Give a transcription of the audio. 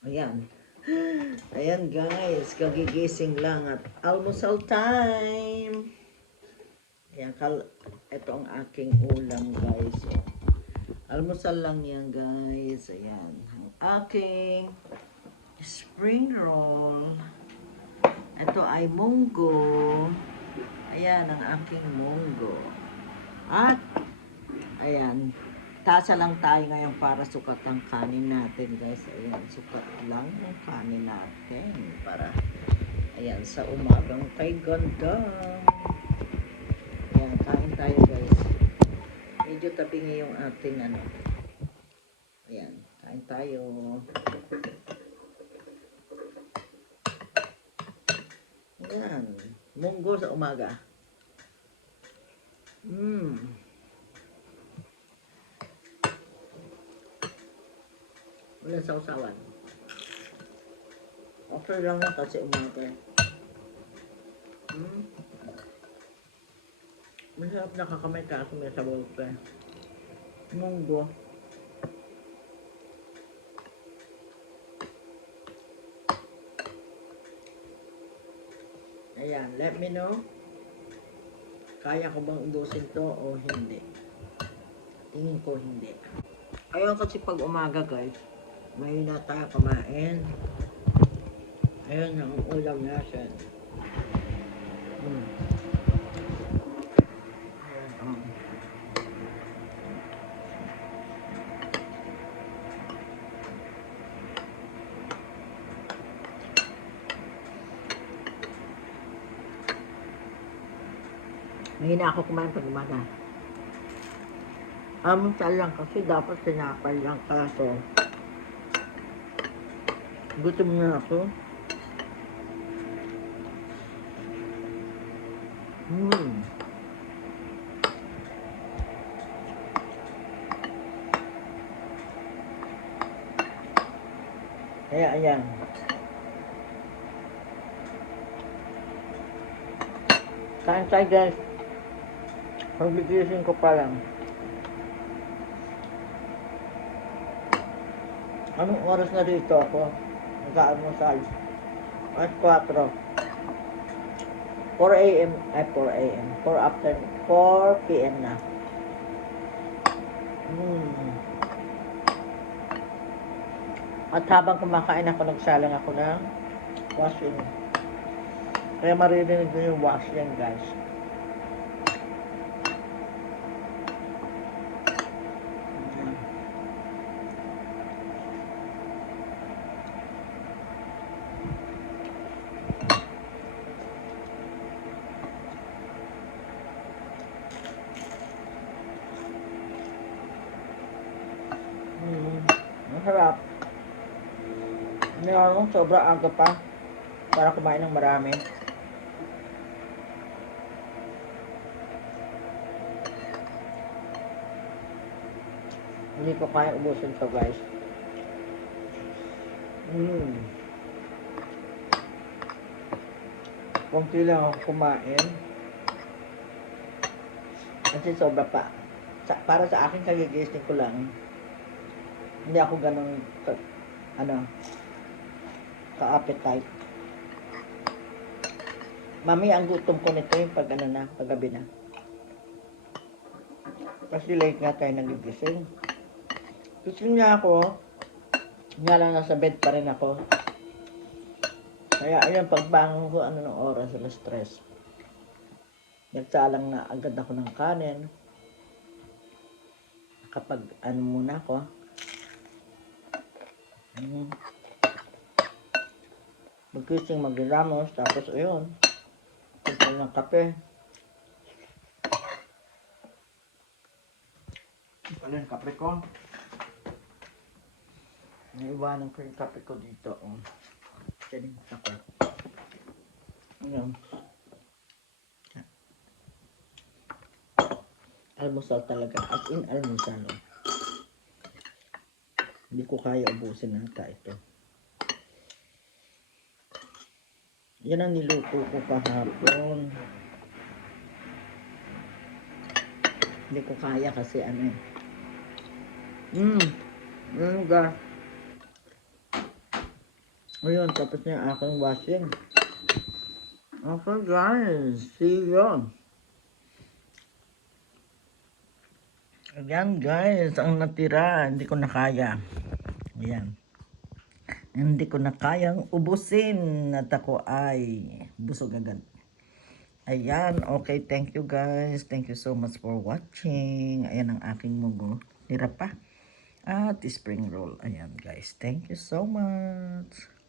Ayan. Ayan guys, kagigising lang at almusal time. Ayan, ito ang aking ulam guys. So, almusal lang yan guys. Ayan, ang aking spring roll. Ito ay munggo. Ayan, ang aking munggo. At, ayan, tasa lang tayo ngayon para sukat ang kanin natin guys. Ayan, sukat lang ang kanin natin para, ayan, sa umagang kay ganda. Ayan, kain tayo guys. Medyo tabingi yung ating ano. Ayan, kain tayo. Ayan, munggo sa umaga. Walang sausawan. Okay lang na kasi umaga. Masarap nakakamay ka kasi may sabaw pa. Munggo. Ayan, let me know. Kaya ko bang ubusin to o hindi? Tingin ko hindi. Ayun kasi pag umaga guys, may na tayo kumain. Ayun ang ulam natin. Mahina ako kumain pag umaga. Amuntal lang kasi dapat sinapal lang kaso. Gutom na ako. Kaya ayan. Kain tayo guys. Pagbigising ko pa lang. Anong oras na dito ako? Nag-aalmusal. At 4. 4 a.m. ay 4 a.m. 4 after 4 p.m. na. At habang kumakain ako, nagsalang ako ng washing. Kaya maririnig nyo yung washing guys. Masarap. Ano, sobra aga pa para kumain ng marami. Hindi ko kaya ubusin to guys. Kunti lang ako kumain. Kasi sobra pa. Para sa akin kagigising ko lang. Hindi ako ganun ka-appetite. Mami, ang gutom ko nito yung pag gabi na. Kasi late nga tayo nagigising. Gising niya ako. Nga lang nasa bed pa rin ako. Kaya ayun, pagbangon ko ng oras, alas 3. Nagsalang na agad ako ng kanin. Kapag muna ako. Magising, magramos, tapos ayun. Pagkal ng kape. Ano yung kape ko? Naiwanan ko yung kape ko dito. Diyan yung kape. Ayan. Almusal talaga. As in almusal. Hindi ko kaya ubusin nata ito. Yan ang niluto ko kahapon. Hindi ko kaya kasi ga. Ayun, tapos na yung aking washing. Okay guys, see you. Ayan guys, ang natira, hindi ko na kaya. Ayan. Hindi ko na kayang ubusin at ako ay busog agad. Ayan, okay, thank you guys. Thank you so much for watching. Ayan ang aking mugo. Tira pa. At spring roll. Ayan guys, thank you so much.